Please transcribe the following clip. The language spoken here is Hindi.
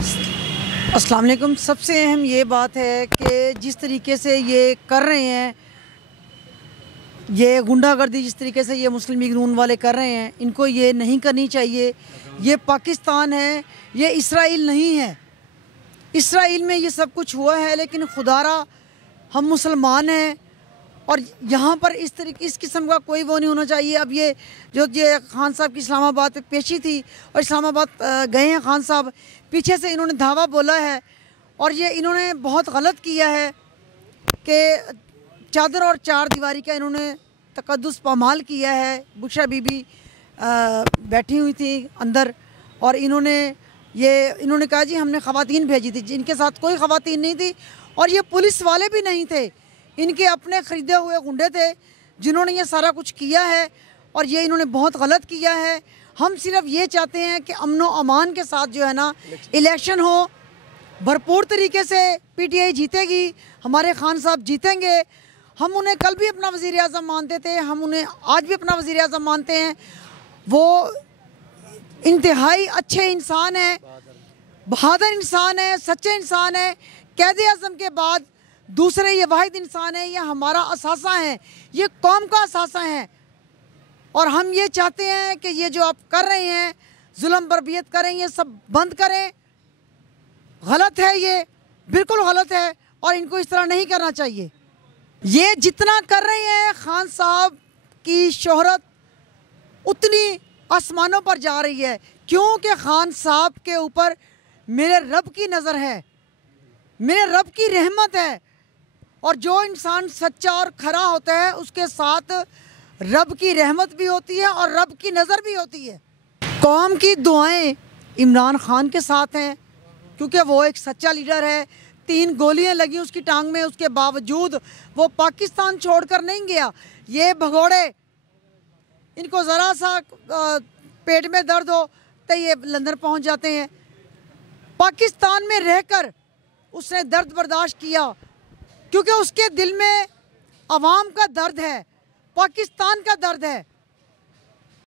अस्सलाम वालेकुम। सबसे अहम ये बात है कि जिस तरीके से ये कर रहे हैं, ये गुंडागर्दी जिस तरीके से ये मुस्लिम लीग नून वाले कर रहे हैं, इनको ये नहीं करनी चाहिए। ये पाकिस्तान है, ये इसराइल नहीं है। इसराइल में ये सब कुछ हुआ है, लेकिन खुदारा हम मुसलमान हैं और यहाँ पर इस किस्म का कोई वो नहीं होना चाहिए। अब ये खान साहब की इस्लामाबाद पे पेशी थी और इस्लामाबाद गए हैं खान साहब, पीछे से इन्होंने धावा बोला है और ये इन्होंने बहुत गलत किया है कि चादर और चार दीवारी का इन्होंने तकद्दुस पामाल किया है। बुशरा बीबी बैठी हुई थी अंदर और इन्होंने कहा जी हमने ख़वातीन भेजी थी, जिनके साथ कोई ख़वातीन नहीं थी और ये पुलिस वाले भी नहीं थे, इनके अपने ख़रीदे हुए गुंडे थे जिन्होंने ये सारा कुछ किया है और ये इन्होंने बहुत गलत किया है। हम सिर्फ ये चाहते हैं कि अमन व अमान के साथ जो है ना इलेक्शन हो, भरपूर तरीके से पीटीआई जीतेगी, हमारे खान साहब जीतेंगे। हम उन्हें कल भी अपना वज़ीर आज़म मानते थे, हम उन्हें आज भी अपना वज़ीर आज़म मानते हैं। वो इंतहाई अच्छे इंसान हैं, बहादुर इंसान है, सच्चे इंसान है। कैद आज़म के बाद दूसरे ये वाहिद इंसान है, ये हमारा असासा है, ये कौम का असासा है। और हम ये चाहते हैं कि ये जो आप कर रहे हैं जुल्म बरबियत करें, ये सब बंद करें। गलत है, ये बिल्कुल गलत है और इनको इस तरह नहीं करना चाहिए। ये जितना कर रहे हैं, खान साहब की शोहरत उतनी आसमानों पर जा रही है, क्योंकि खान साहब के ऊपर मेरे रब की नज़र है, मेरे रब की रहमत है। और जो इंसान सच्चा और खरा होता है उसके साथ रब की रहमत भी होती है और रब की नज़र भी होती है। कौम की दुआएं इमरान खान के साथ हैं क्योंकि वो एक सच्चा लीडर है। 3 गोलियां लगी उसकी टांग में, उसके बावजूद वो पाकिस्तान छोड़कर नहीं गया। ये भगोड़े, इनको ज़रा सा पेट में दर्द हो तो ये लंदन पहुंच जाते हैं। पाकिस्तान में रहकर उसने दर्द बर्दाश्त किया क्योंकि उसके दिल में अवाम का दर्द है, पाकिस्तान का दर्द है।